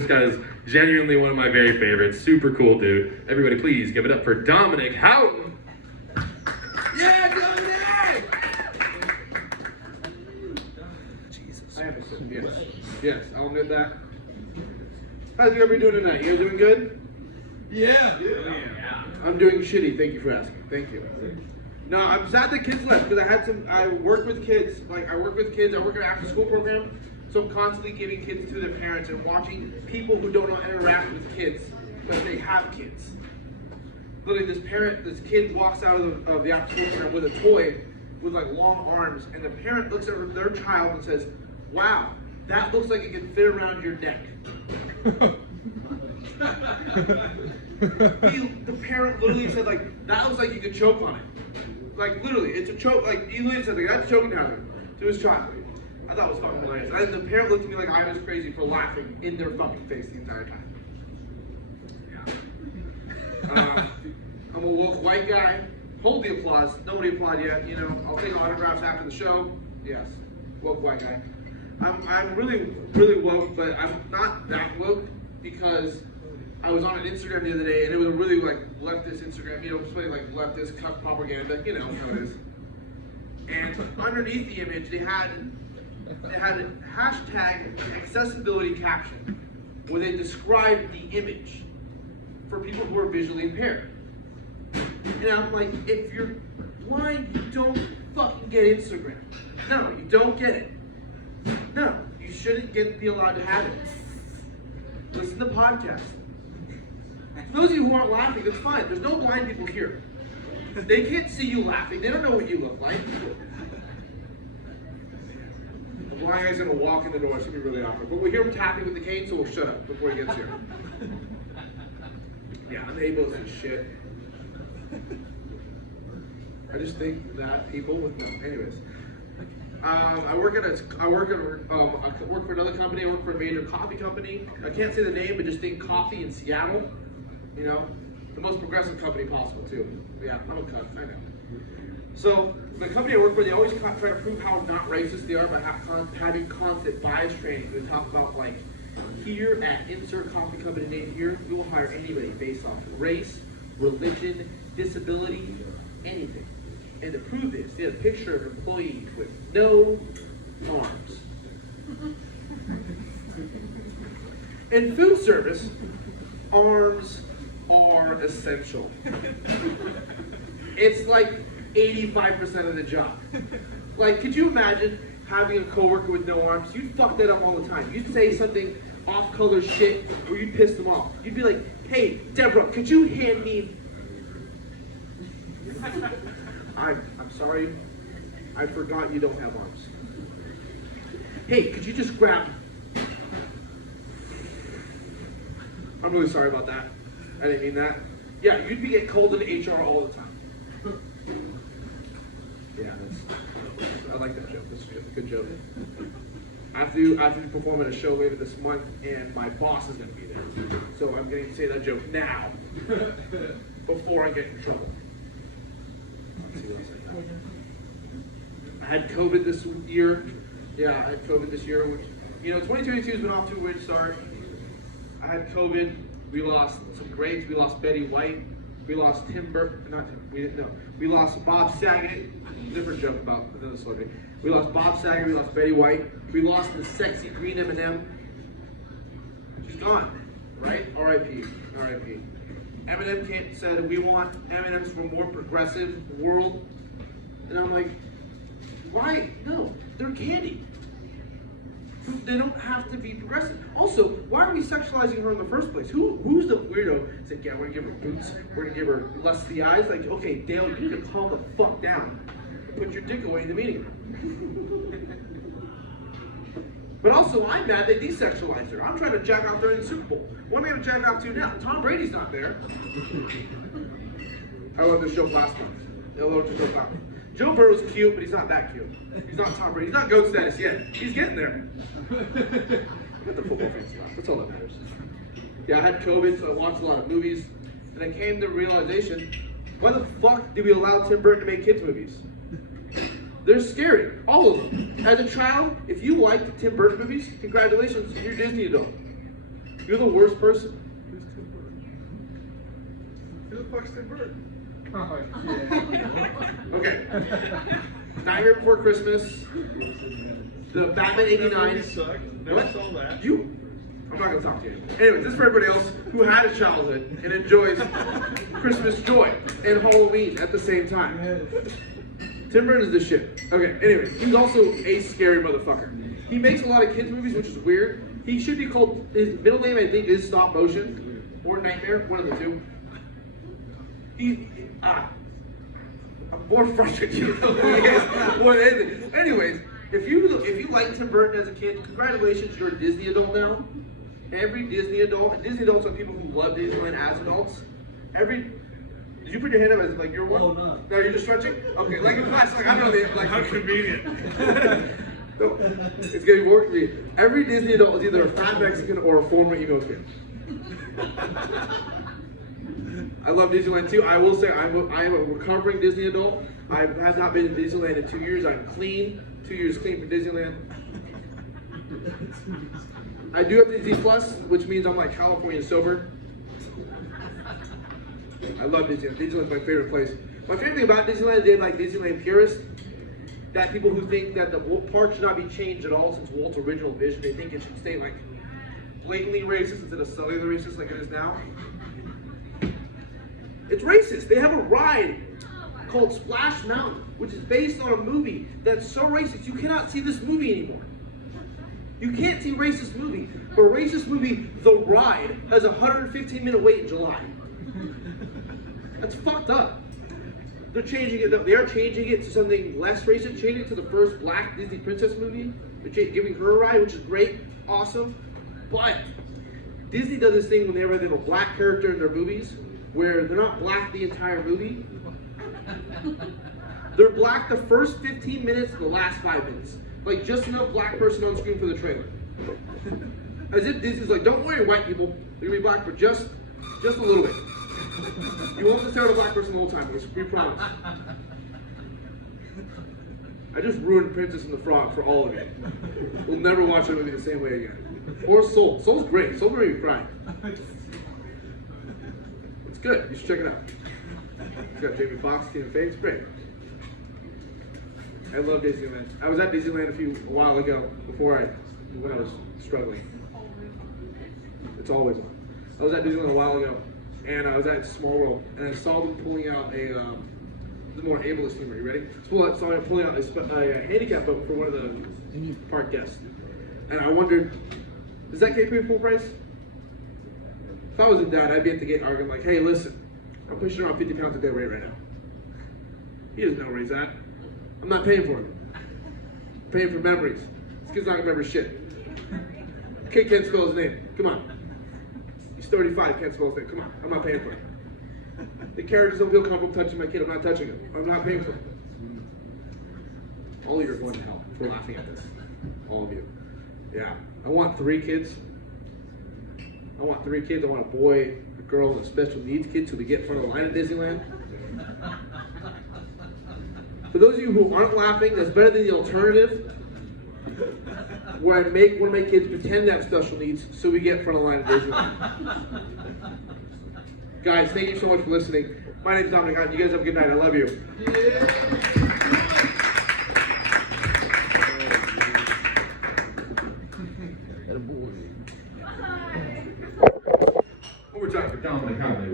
This guy is genuinely one of my very favorites. Super cool dude. Everybody please give it up for Dominic Houghton. Yeah, Dominic! Jesus. I have a sip, yes. Yes, I'll admit that. How's you everybody doing tonight? You guys doing good? Yeah. I'm doing shitty, thank you for asking. Thank you. No, I'm sad the kids left because I work with kids. I work in an after school program. So I'm constantly giving kids to their parents and watching people who don't know how to interact with kids because they have kids. Literally, this kid walks out of the after school program with a toy with like long arms, and the parent looks at their child and says, "Wow, that looks like it can fit around your neck." The parent literally said, like, "That looks like you could choke on it." Like literally, it's a choke. Like he literally said, like, "That's a choking hazard" to his child. I thought it was fucking hilarious. And the parent looked at me like I was crazy for laughing in their fucking face the entire time. I'm a woke white guy. Hold the applause. Nobody applaud yet. You know, I'll take autographs after the show. Yes, woke white guy. I'm really, really woke, but I'm not that woke because I was on an Instagram the other day and it was a really like leftist Instagram. You know, something like leftist cuck propaganda. You know how it is. And underneath the image, they had a hashtag accessibility caption where they described the image for people who are visually impaired. And I'm like, if you're blind, you don't fucking get Instagram. No, you don't get it. No, you shouldn't be allowed to have it. Listen to podcasts. For those of you who aren't laughing, that's fine. There's no blind people here. They can't see you laughing. They don't know what you look like. The blind guy's gonna walk in the door. It's gonna be really awkward. But we'll hear him tapping with the cane, so we'll shut up before he gets here. Yeah, I'm able to shit. I just think that people with no. Anyways, I work for another company. I work for a major coffee company. I can't say the name, but just think coffee in Seattle. You know, the most progressive company possible too. Yeah, I'm a cunt. I know. So the company I work for, they always try to prove how not racist they are by having constant bias training. They talk about like, here at insert coffee company name here, we will hire anybody based off race, religion, disability, anything. And to prove this, they had a picture of an employee with no arms. In food service, arms are essential. It's like 85% of the job. Like, could you imagine having a coworker with no arms? You'd fuck that up all the time. You'd say something off-color shit, or you'd piss them off. You'd be like, "Hey, Deborah, could you hand me..." I'm sorry, I forgot you don't have arms. "Hey, could you just grab..." I'm really sorry about that. I didn't mean that. Yeah, you'd be getting called into HR all the time. Yeah, I like that joke. That's a good joke. I have to perform at a show later this month, and my boss is going to be there. So I'm going to say that joke now, before I get in trouble. Let's see what else I had COVID this year. Yeah, I had COVID this year, which, you know, 2022 has been off to a weird start. I had COVID. We lost some greats. We lost Betty White. We lost we lost Bob Saget. Different joke about another celebrity. We lost Bob Saget. We lost Betty White. We lost the sexy green M&M. She's gone, right? R.I.P. R.I.P. Eminem said, "We want M&Ms for a more progressive world." And I'm like, why? No, they're candy. They don't have to be progressive. Also, why are we sexualizing her in the first place? Who's the weirdo? Said, "Yeah, we're gonna give her boots. We're gonna give her less the eyes." Like, okay, Dale, you need to calm the fuck down. Put your dick away in the meeting room. But also, I'm mad they desexualized her. I'm trying to jack off during the Super Bowl. What am I gonna jack off to now? Tom Brady's not there. I love this joke last month. Joe Burrow's cute, but he's not that cute. He's not Tom Brady. He's not GOAT status yet. He's getting there. Let the football fans laugh. That's all that matters. Yeah, I had COVID, so I watched a lot of movies. And I came to the realization, why the fuck do we allow Tim Burton to make kids movies? They're scary, all of them. As a child, if you liked Tim Burton movies, congratulations, you're a Disney adult. You're the worst person. Who's Tim Burton? Who the fuck's Tim Burton? Oh, yeah. Okay. Nightmare Before Christmas. The Batman That movie '89. sucked. Never What? saw that. I'm not gonna talk to you. Anyways, this is for everybody else who had a childhood and enjoys Christmas joy and Halloween at the same time. Tim Burton is the shit. Okay, anyways, he's also a scary motherfucker. He makes a lot of kids movies, which is weird. He should be called, his middle name I think is Stop Motion or Nightmare, one of the two. I'm more frustrated with you more than anything. Anyways, if you liked Tim Burton as a kid, congratulations, you're a Disney adult now. Every Disney adult, and Disney adults are people who love Disneyland as adults. Did you put your hand up as like you're one? Oh, no. No, you're just stretching? Okay, like in class, like I don't know, like How convenient. No, it's getting more convenient. Every Disney adult is either a fat Mexican or a former emo kid. I love Disneyland too. I will say I am a recovering Disney adult. I have not been to Disneyland in 2 years. I'm clean. 2 years clean for Disneyland. I do have Disney Plus, which means I'm like California sober. I love Disneyland. Disneyland's my favorite place. My favorite thing about Disneyland is they have like Disneyland purists. That people who think that the park should not be changed at all since Walt's original vision. They think it should stay like blatantly racist instead of cellular racist like it is now. It's racist. They have a ride called Splash Mountain, which is based on a movie that's so racist you cannot see this movie anymore. You can't see racist movie. For a racist movie, The Ride has a 115-minute wait in July. That's fucked up. They're changing it. They are changing it to something less racist. Changing it to the first Black Disney princess movie. They're giving her a ride, which is great, awesome. But Disney does this thing whenever they have a black character in their movies, where they're not black the entire movie. They're black the first 15 minutes and the last 5 minutes. Like just enough black person on screen for the trailer. As if Disney's like, don't worry, white people. They're gonna be black for just a little bit. You won't just stare at a black person the whole time, we promise. I just ruined Princess and the Frog for all of you. We'll never watch that movie the same way again. Or Soul. Soul's great. Soul made me cry. It's good. You should check it out. It's got Jamie Foxx, Tina Fey. It's great. I love Disneyland. I was at Disneyland a while ago when I was struggling. It's always on. I was at Disneyland a while ago, and I was at Small World, and I saw them pulling out the more ableist humor. You ready? Saw them pulling out a handicap boat for one of the park guests, and I wondered, does that carry full price? If I was a dad, I'd be at the gate arguing like, hey, listen, I'm pushing around 50 pounds a day right now. He doesn't know where he's at. I'm not paying for him. I'm paying for memories. This kid's not gonna remember shit. Kid can't spell his name. Come on. He's 35, can't spell his name. Come on. I'm not paying for him. The characters don't feel comfortable touching my kid. I'm not touching him. I'm not paying for him. All of you are going to hell for laughing at this. All of you. Yeah. I want 3 kids. I want a boy, a girl, and a special needs kid so we get in front of the line at Disneyland. For those of you who aren't laughing, that's better than the alternative, where I make one of my kids pretend to have special needs so we get in front of the line at Disneyland. Guys, thank you so much for listening. My name is Dominic Houghton. You guys have a good night. I love you. One more time for Dominic Houghton.